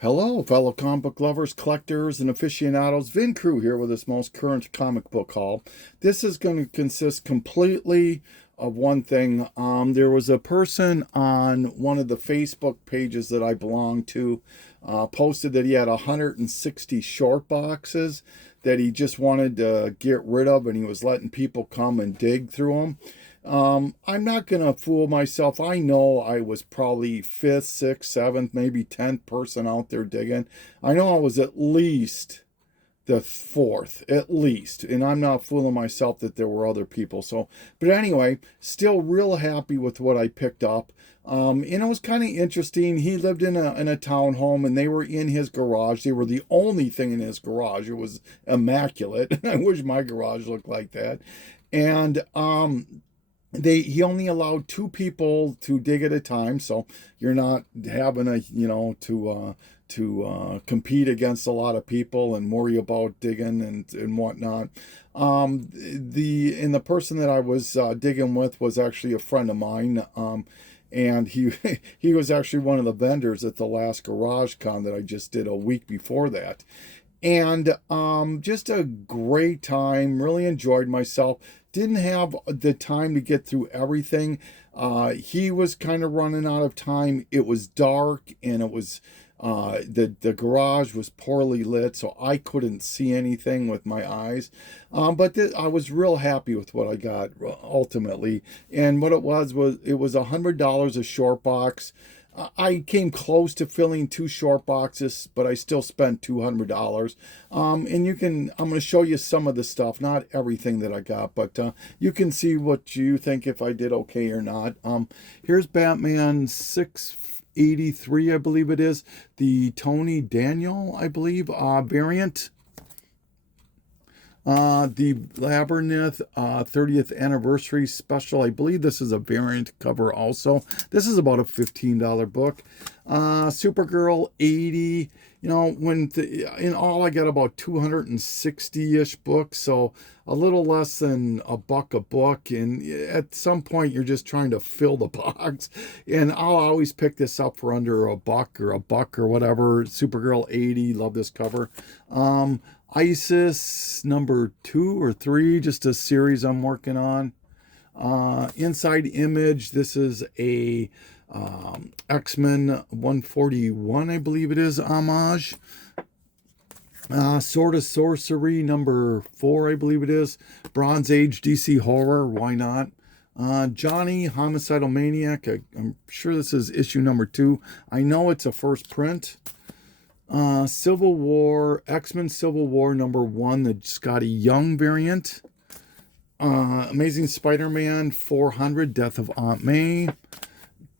Hello, fellow comic book lovers, collectors, and aficionados. Vin Crew here with this most current comic book haul. This is going to consist completely of one thing. There was a person on one of the Facebook pages that I belong to posted that he had 160 short boxes that he just wanted to get rid of, and he was letting people come and dig through them. I'm not going to fool myself. I know I was probably fifth, sixth, seventh, maybe 10th person out there digging. I know I was at least the fourth, at least. And I'm not fooling myself that there were other people. So, but anyway, still real happy with what I picked up. And it was kind of interesting. He lived in a townhome, and they were in his garage. They were the only thing in his garage. It was immaculate. I wish my garage looked like that. And he only allowed two people to dig at a time, so you're not having to compete against a lot of people and worry about digging and whatnot. The person that I was digging with was actually a friend of mine. And he he was actually one of the vendors at the last Garage Con that I just did a week before that. And just a great time. Really enjoyed myself. Didn't have the time to get through everything. He was kind of running out of time. It was dark, and it was the garage was poorly lit, so I couldn't see anything with my eyes. But I was real happy with what I got ultimately. And what it was $100 a short box. I came close to filling two short boxes, but I still spent $200. And I'm going to show you some of the stuff, not everything that I got, but you can see what you think if I did okay or not. Here's Batman 683, I believe it is, the Tony Daniel, I believe, variant. The Labyrinth 30th anniversary special. I believe this is a variant cover also. This is about a $15 book. Supergirl 80. In all I got about 260-ish books, so a little less than $1 a book. And at some point you're just trying to fill the box. And I'll always pick this up for under $1 or whatever. Supergirl 80. Love this cover. ISIS number 2 or 3, just a series I'm working on. Inside Image, this is a X-Men 141, I believe it is, homage. Sword of Sorcery number 4, I believe it is. Bronze Age DC Horror, why not? Johnny, Homicidal Maniac, I'm sure this is issue number 2. I know it's a first print. Civil War, X-Men Civil War number 1, the Scotty Young variant. Amazing Spider-Man 400, Death of Aunt May.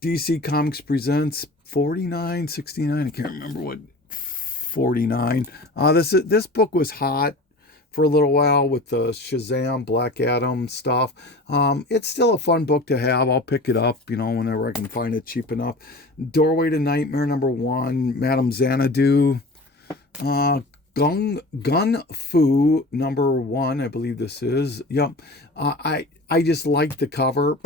DC Comics presents 49, 69, I can't remember what 49. This book was hot for a little while with the Shazam, Black Adam stuff. It's still a fun book to have. I'll pick it up, whenever I can find it cheap enough. Doorway to Nightmare number 1, Madame Xanadu. Gun Fu number 1, I believe this is. Yep. I just like the cover.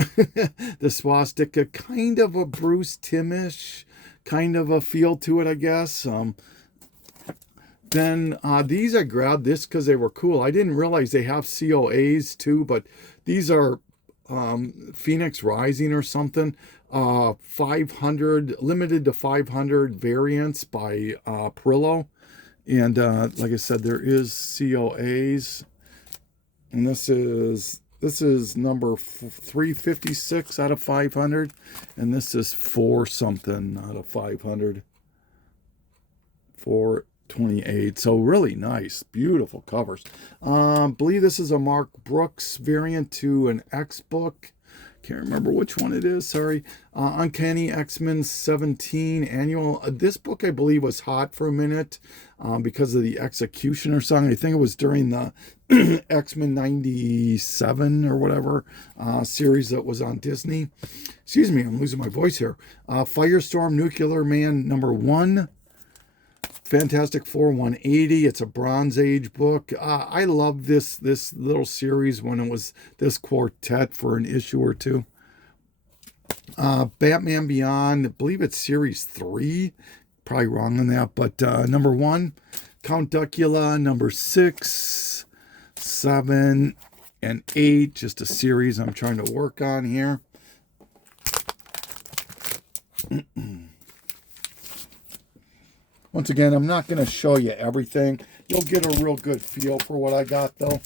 The swastika, kind of a Bruce Timmish kind of a feel to it, I guess. Then these I grabbed this because they were cool. I didn't realize they have COAs too, but these are Phoenix Rising or something. 500, limited to 500 variants by Perillo. And like I said, there is COAs. And this is number 356 out of 500. And this is 4 something out of 500. 428. So really nice, beautiful covers. Believe this is a Mark Brooks variant to an X book. Can't remember which one it is, sorry. Uncanny X-Men 17 annual. This book, I believe, was hot for a minute because of the Executioner song. I think it was during the X-Men 97 or whatever series that was on Disney. Excuse me, I'm losing my voice here. Firestorm Nuclear Man number 1. Fantastic Four 180. It's a Bronze Age book. I love this little series when it was this quartet for an issue or two. Batman Beyond, I believe it's series 3. probably wrong on that. But number 1, Count Duckula. Number 6, 7, and 8. Just a series I'm trying to work on here. Once again, I'm not going to show you everything. You'll get a real good feel for what I got, though.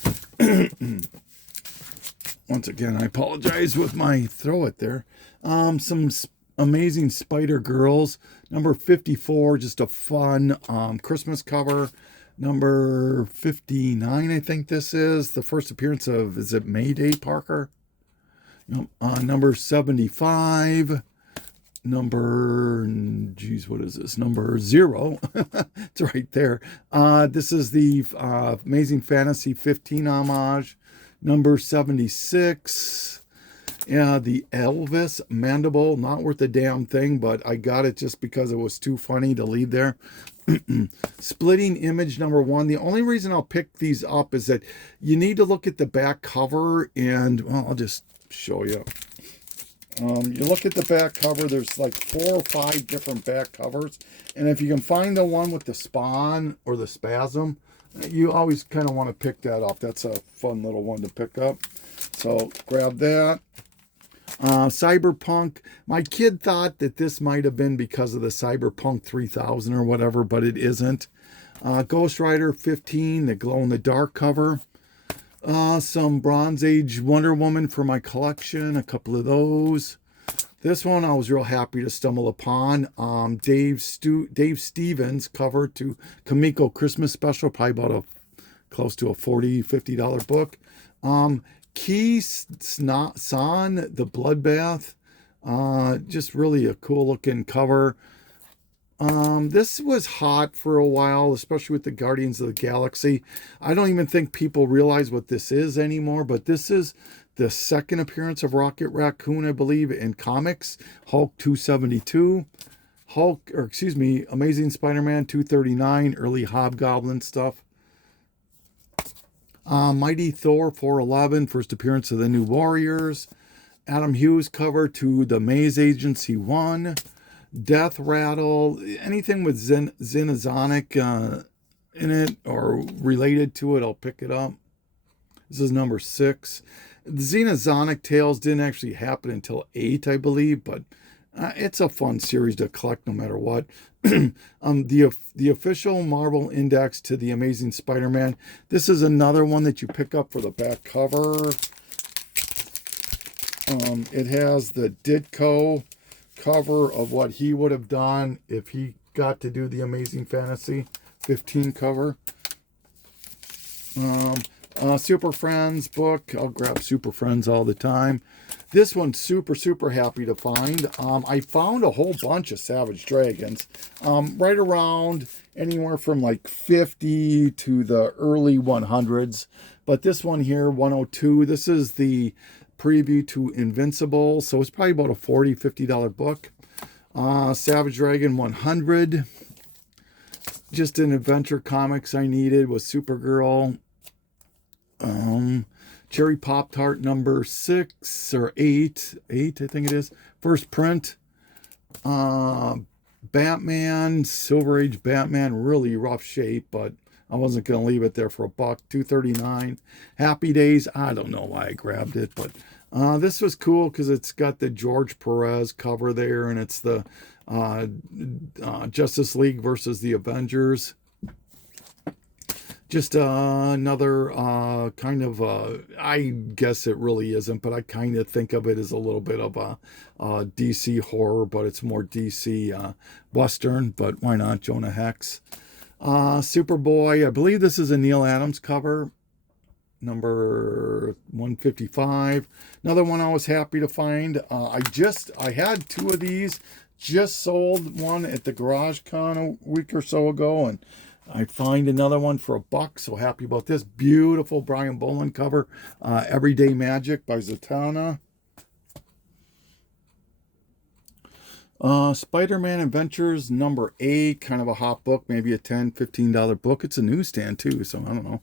Once again, I apologize with my throw it there. Some Amazing Spider Girls. Number 54, just a fun Christmas cover. Number 59, I think this is. The first appearance of, is it Mayday Parker? Number 75. Number, geez, what is this? Number 0. It's right there. This is the Amazing Fantasy 15 homage. Number 76. Yeah, the Elvis Mandible. Not worth a damn thing, but I got it just because it was too funny to leave there. Splitting Image number 1. The only reason I'll pick these up is that you need to look at the back cover, and, well, I'll just show you. You look at the back cover, there's like 4 or 5 different back covers. And if you can find the one with the spawn or the spasm, you always kind of want to pick that up. That's a fun little one to pick up. So grab that. Cyberpunk. My kid thought that this might have been because of the Cyberpunk 3000 or whatever, but it isn't. Ghost Rider 15, the glow-in-the-dark cover. Some Bronze Age Wonder Woman for my collection, a couple of those. This one I was real happy to stumble upon. Dave Stevens cover to Kamiko Christmas Special, probably about close to a $40, $50 book. Ki San, the Bloodbath, just really a cool looking cover. This was hot for a while, especially with the Guardians of the Galaxy. I don't even think people realize what this is anymore, but this is the second appearance of Rocket Raccoon, I believe, in comics. Hulk 272, Amazing Spider-Man 239, early Hobgoblin stuff. Mighty Thor 411, first appearance of the New Warriors. Adam Hughes cover to the Maze Agency 1. Death Rattle, anything with Xenazonic in it or related to it, I'll pick it up. This is number 6. The Xenazonic Tales didn't actually happen until 8, I believe, but it's a fun series to collect no matter what. The official Marvel Index to the Amazing Spider-Man. This is another one that you pick up for the back cover. It has the Ditko cover of what he would have done if he got to do the Amazing Fantasy 15 cover. Super Friends book. I'll grab Super Friends all the time. This one's super happy to find. I found a whole bunch of Savage Dragons. Right around anywhere from like 50 to the early 100s. But this one here, 102, this is the preview to Invincible, so it's probably about a $40, $50 book. Savage Dragon 100, just an adventure comics I needed with Supergirl. Cherry Pop Tart number 6 or 8, I think it is, first print. Batman, Silver Age Batman, really rough shape, but I wasn't going to leave it there for a buck. $2.39. Happy Days. I don't know why I grabbed it, but this was cool because it's got the George Perez cover there, and it's the Justice League versus the Avengers. Just another kind of, I guess it really isn't, but I kind of think of it as a little bit of a DC horror, but it's more DC Western, but why not? Jonah Hex. Superboy, I believe this is a Neil Adams cover, number 155. Another one I was happy to find. I had 2 of these, just sold one at the Garage Con a week or so ago, and I find another one for a buck, so happy about this. Beautiful Brian Boland cover, Everyday Magic by Zatanna. Spider-Man Adventures number 8, kind of a hot book, maybe a $10, $15 book. It's a newsstand too, so I don't know.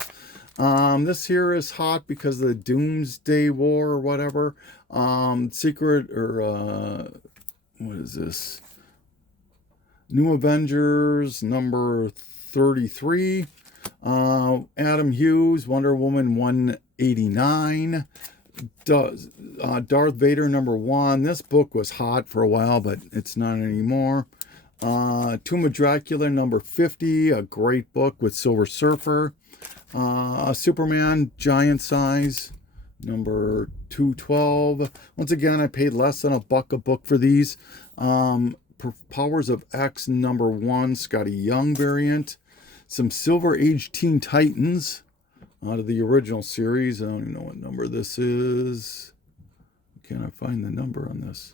This here is hot because of the Doomsday War or whatever. Secret or what is this? New Avengers number 33. Adam Hughes, Wonder Woman 189. Darth Vader number 1. This book was hot for a while, but it's not anymore. Tomb of Dracula number 50, a great book with Silver Surfer. Superman Giant Size number 212. Once again, I paid less than $1 a book for these. Powers of X number 1, Scotty Young variant. Some Silver Age Teen Titans out of the original series. I don't even know what number this is. Can I find the number on this?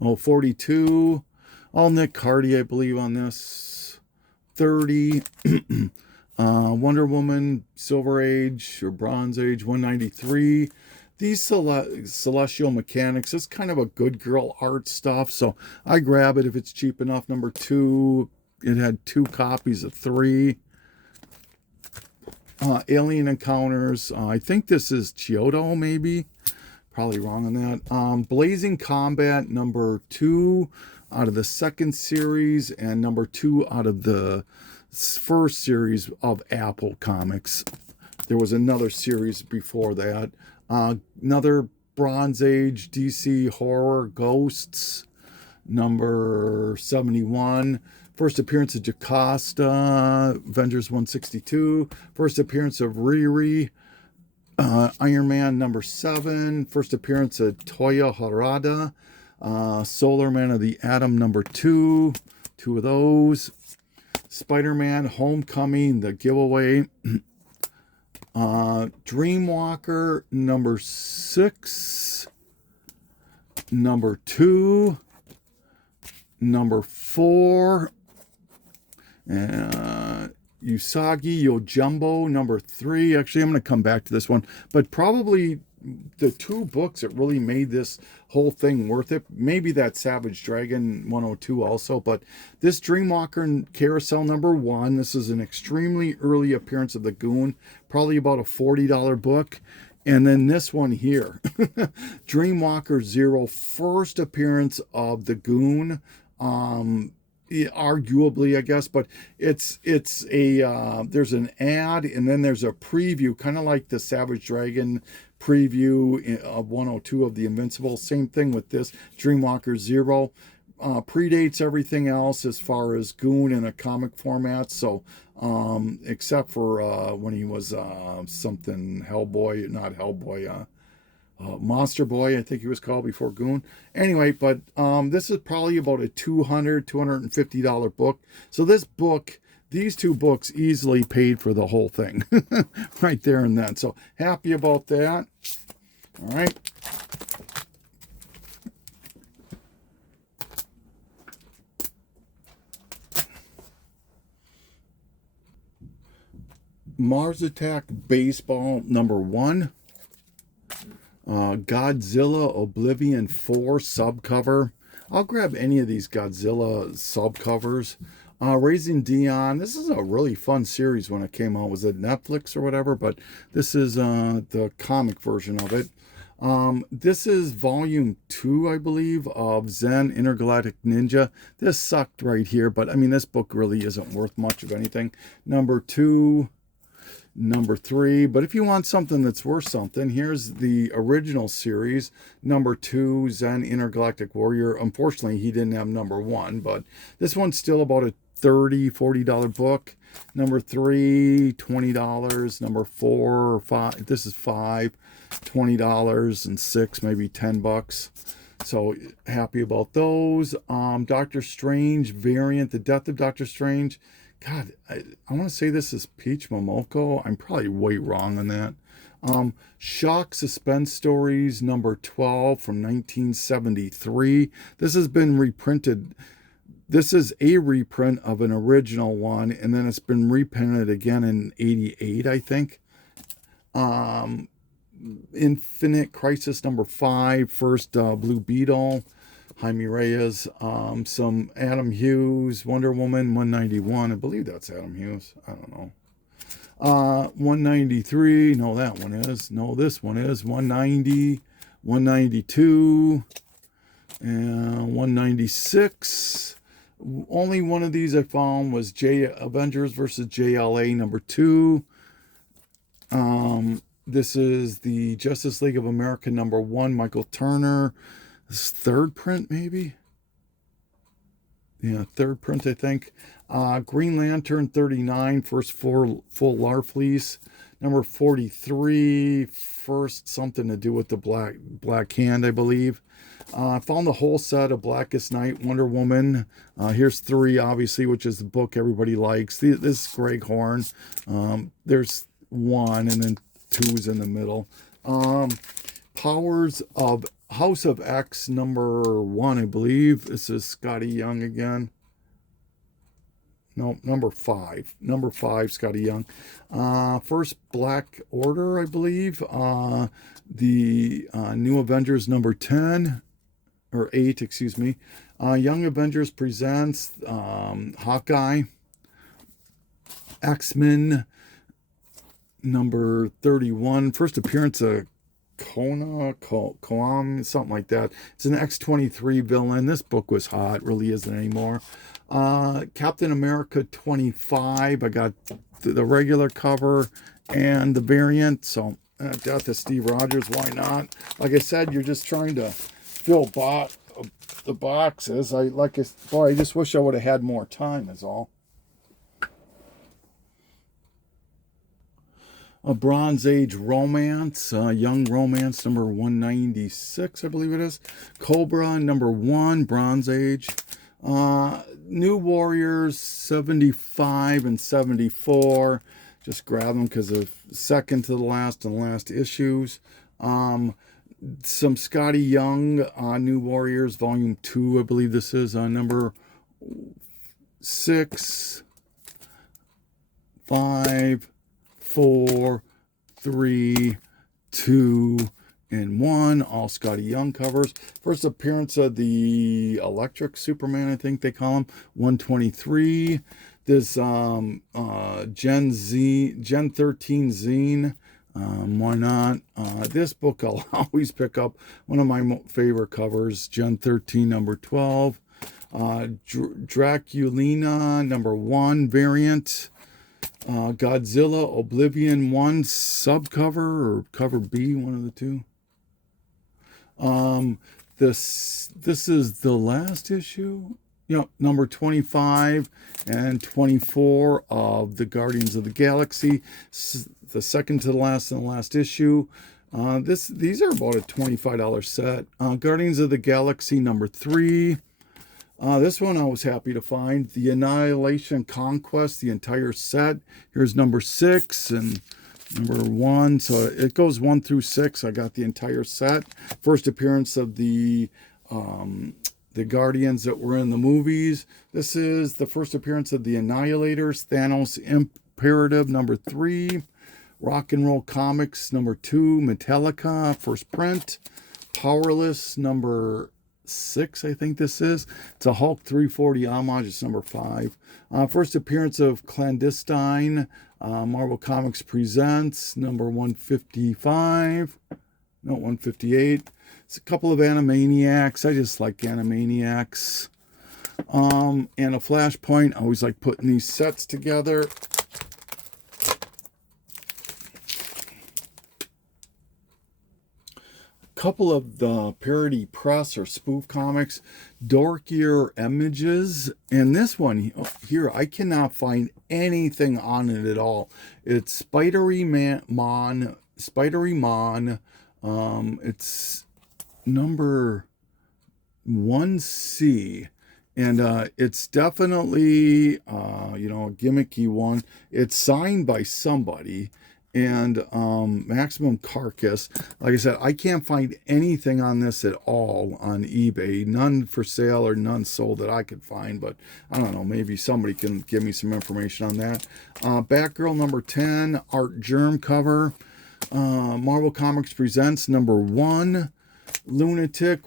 Oh, 42. All Nick Cardy, I believe, on this. 30. Wonder Woman, Silver Age or Bronze Age, 193. These Celestial Mechanics, it's kind of a good girl art stuff, so I grab it if it's cheap enough. Number 2, it had 2 copies of 3. Alien Encounters, I think this is Chiodo, maybe. Probably wrong on that. Blazing Combat, number 2 out of the second series, and number 2 out of the first series of Apple Comics. There was another series before that. Another Bronze Age DC horror, Ghosts, number 71. First appearance of Jocasta, Avengers 162. First appearance of Riri, Iron Man number 7. First appearance of Toya Harada, Solar Man of the Atom number 2. 2 of those. Spider-Man Homecoming, the giveaway. Dreamwalker number 6. Number 2. Number 4. Usagi Yojimbo number 3. Actually, I'm going to come back to this one, but probably the 2 books that really made this whole thing worth it. Maybe that Savage Dragon 102 also, but this Dreamwalker Carousel number 1. This is an extremely early appearance of the Goon, probably about a $40 book. And then this one here, Dreamwalker Zero, first appearance of the Goon. Arguably, I guess, but it's a there's an ad and then there's a preview, kind of like the Savage Dragon preview of 102 of the Invincible. Same thing with this Dreamwalker Zero. Predates everything else as far as Goon in a comic format, so except for when he was something Hellboy, not Hellboy, Monster Boy, I think he was called before Goon. Anyway, but this is probably about a $250 book. So this book, these 2 books easily paid for the whole thing right there and then. So happy about that. All right. Mars Attack Baseball number 1. Godzilla Oblivion 4 subcover. I'll grab any of these Godzilla subcovers. Raising Dion. This is a really fun series when it came out. Was it Netflix or whatever? But this is the comic version of it. This is volume 2, I believe, of Zen Intergalactic Ninja. This sucked right here, but I mean, this book really isn't worth much of anything. Number 2. Number 3, but if you want something that's worth something, here's the original series, number 2, Zen Intergalactic Warrior. Unfortunately, he didn't have number 1, but this one's still about a $30-$40 book. Number 3, $20. Number 4 or 5, this is 5, $20, and 6, maybe $10. So happy about those. Doctor Strange variant, The Death of Doctor Strange. God, I want to say this is Peach Momoko. I'm probably way wrong on that. Shock Suspense Stories number 12 from 1973. This has been reprinted. This is a reprint of an original one, and then it's been reprinted again in 88, I think. Infinite Crisis number 5, first Blue Beetle. Jaime Reyes, some Adam Hughes, Wonder Woman 191. I believe that's Adam Hughes. I don't know. 193. No, that one is. No, this one is. 190, 192, and 196. Only one of these I found was Avengers versus JLA #2. This is the Justice League of America #1, Michael Turner. This third print, maybe? Yeah, third print, I think. Green Lantern 39, first full Larfleece. #43, first something to do with the Black Hand, I believe. I found the whole set of Blackest Night, Wonder Woman. Here's 3, obviously, which is the book everybody likes. This is Greg Horn. There's 1, and then 2 is in the middle. Powers of House of X #1, I believe. This is Scotty Young again. No, #5. #5, Scotty Young. First Black Order, I believe. The New Avengers #10. Or 8, excuse me. Young Avengers presents Hawkeye. X-Men #31. First appearance of Koam, something like that. It's an X-23 villain. This book was hot. Really isn't anymore. Captain America 25. I got the regular cover and the variant. So Death of Steve Rogers. Why not? Like I said, you're just trying to fill the boxes. I just wish I would have had more time, is all. A Bronze Age Romance, Young Romance #196, I believe it is. Cobra #1, Bronze Age. New Warriors 75 and 74. Just grab them because of second to the last and last issues. Some Scotty Young, New Warriors, Volume 2, I believe this is, #6, 5, 4, 3, 2, and 1. All Scotty Young covers. First appearance of the Electric Superman, I think they call him, 123. This Gen 13 Zine. Why not? This book I'll always pick up. One of my favorite covers, Gen 13 #12. Draculina #1 variant. Godzilla Oblivion 1 subcover or cover B, one of the two. This is the last issue. Number 25 and 24 of the Guardians of the Galaxy. The second to the last and the last issue. These are about a $25 set. Guardians of the Galaxy #3. This one I was happy to find. The Annihilation Conquest, the entire set. Here's #6 and #1. So it goes 1 through 6. I got the entire set. First appearance of the Guardians that were in the movies. This is the first appearance of the Annihilators. Thanos Imperative #3. Rock and Roll Comics #2. Metallica, first print. Powerless #6, I think this is. It's a Hulk 340 homage. It's #5. First appearance of Clandestine. Marvel Comics Presents #155. No, 158. It's a couple of Animaniacs. I just like Animaniacs. And a Flashpoint. I always like putting these sets together. Couple of the Parody Press or spoof comics, Dorkier Images, and this one here, I cannot find anything on it at all. It's Spidery Mon. It's number 1C, and it's definitely a gimmicky one. It's signed by somebody. And Maximum Carcass. Like I said, I can't find anything on this at all on eBay. None for sale or none sold that I could find. But I don't know, maybe somebody can give me some information on that. Batgirl #10, Art Germ cover. Marvel Comics Presents #1. Lunatic.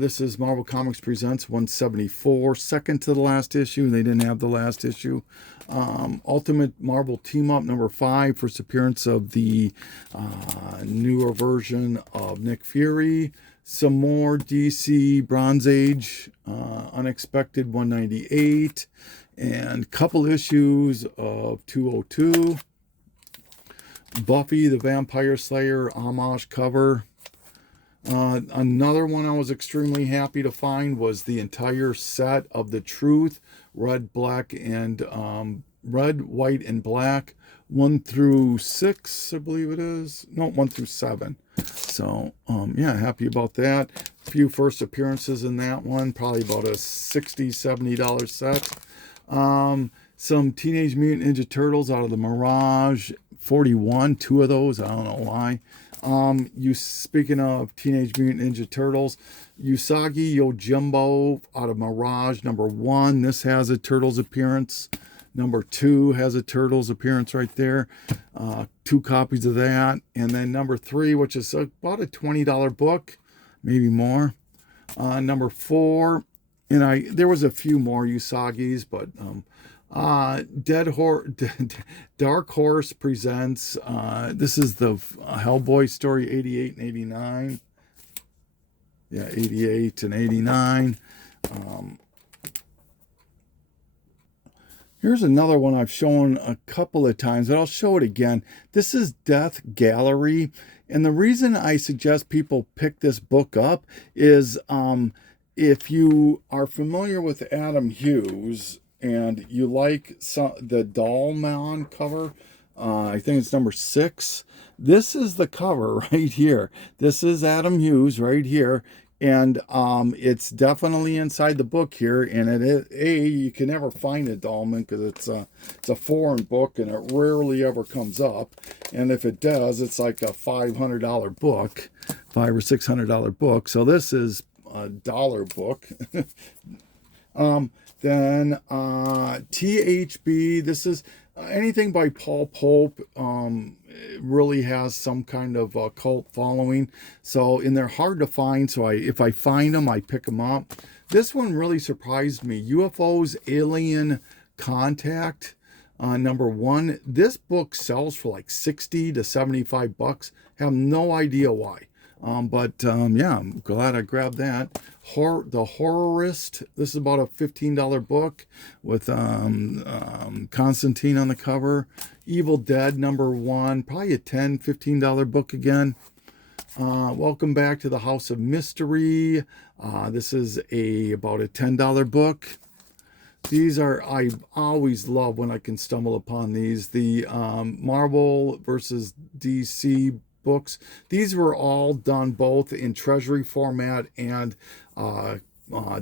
This is Marvel Comics Presents 174. Second to the last issue. They didn't have the last issue. Ultimate Marvel Team Up #5. First appearance of the newer version of Nick Fury. Some more DC Bronze Age, Unexpected 198, and couple issues of 202. Buffy the Vampire Slayer homage cover. Another one I was extremely happy to find was the entire set of The Truth, red, white, and black, 1 through 6, I believe it is. No, 1 through 7. So, yeah, happy about that. A few first appearances in that one, probably about a $60, $70 set. Some Teenage Mutant Ninja Turtles out of the Mirage 41, 2 of those, I don't know why. Speaking of Teenage Mutant Ninja Turtles, Usagi Yojimbo out of Mirage number 1. This has a Turtles appearance. Number 2 has a Turtles appearance right there. 2 copies of that. And then number 3, which is about a $20 book, maybe more. Number 4, and there was a few more Usagis, but Dark Horse presents, this is the Hellboy story 88 and 89. Yeah, 88 and 89. Here's another one I've shown a couple of times, but I'll show it again. This is Death Gallery. And the reason I suggest people pick this book up is if you are familiar with Adam Hughes and you like the Dollman cover, I think it's number 6. This is the cover right here. This is Adam Hughes right here. And it's definitely inside the book here. And you can never find a Dollman because it's a foreign book and it rarely ever comes up. And if it does, it's like a $500 book, $500 or $600 book. So this is a dollar book. Then THB, this is anything by Paul Pope. Really has some kind of cult following, and they're hard to find, so if I find them, I pick them up. This one really surprised me. UFOs Alien Contact, number 1. This book sells for like 60 to 75 bucks. Have no idea why. Yeah, I'm glad I grabbed that. The Horrorist. This is about a $15 book with Constantine on the cover. Evil Dead number 1, probably a $10, $15 book again. Welcome Back to the House of Mystery. This is about a $10 book. I always love when I can stumble upon these. The Marvel versus DC books. These were all done both in treasury format and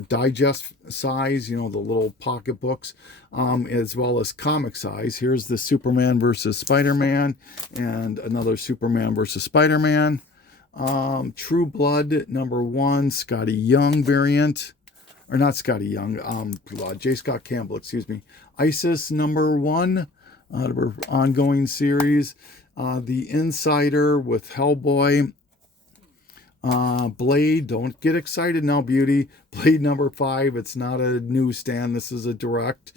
digest size, the little pocket books, as well as comic size. Here's the Superman versus Spider-Man and another Superman versus Spider-Man. True Blood number 1, Scotty Young variant, or not Scotty Young, J. Scott Campbell, excuse me. ISIS number 1 out of her ongoing series. The Insider with Hellboy. Blade, don't get excited now, beauty. Blade number 5, it's not a newsstand, this is a direct.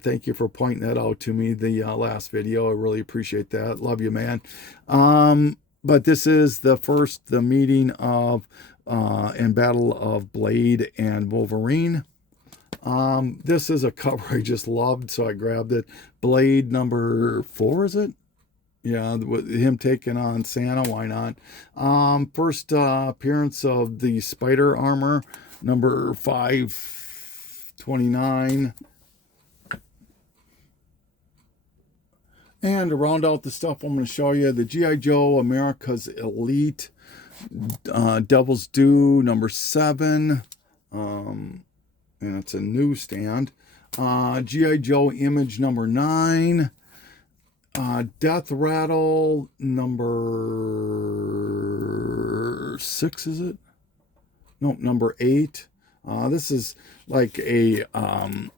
Thank you for pointing that out to me, the last video. I really appreciate that. Love you, man. But this is the meeting of and battle of Blade and Wolverine. This is a cover I just loved, so I grabbed it. Blade number 4, is it? Yeah, with him taking on Santa, why not? First appearance of the Spider armor, number 529. And to round out the stuff I'm going to show you, the G.I. Joe America's Elite, Devil's Due, number 7. And it's a newsstand. G.I. Joe Image, number 9. Death Rattle number 6, is it? No, number 8. This is like an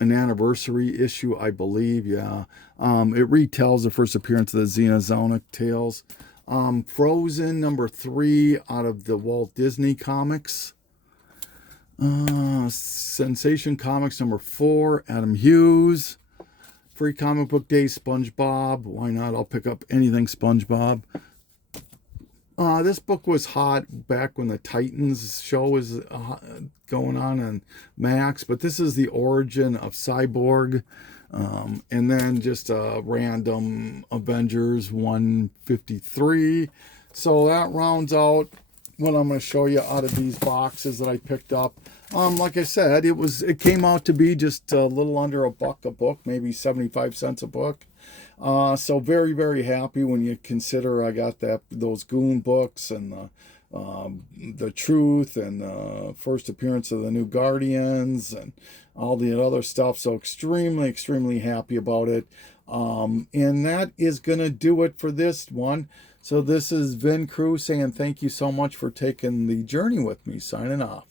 anniversary issue, I believe. Yeah. It retells the first appearance of the Xenozonic Tales. Frozen number 3 out of the Walt Disney Comics. Sensation Comics number 4, Adam Hughes. Free Comic Book Day, SpongeBob. Why not? I'll pick up anything SpongeBob. This book was hot back when the Titans show was going on Max, but this is the origin of Cyborg, and then just a random Avengers 153. So that rounds out what I'm going to show you out of these boxes that I picked up. Like I said, it came out to be just a little under $1 a book, maybe 75 cents a book. So very, very happy when you consider I got those Goon books and the Truth and the first appearance of the New Guardians and all the other stuff. So extremely, extremely happy about it. And that is going to do it for this one. So this is Vin Crew saying thank you so much for taking the journey with me, signing off.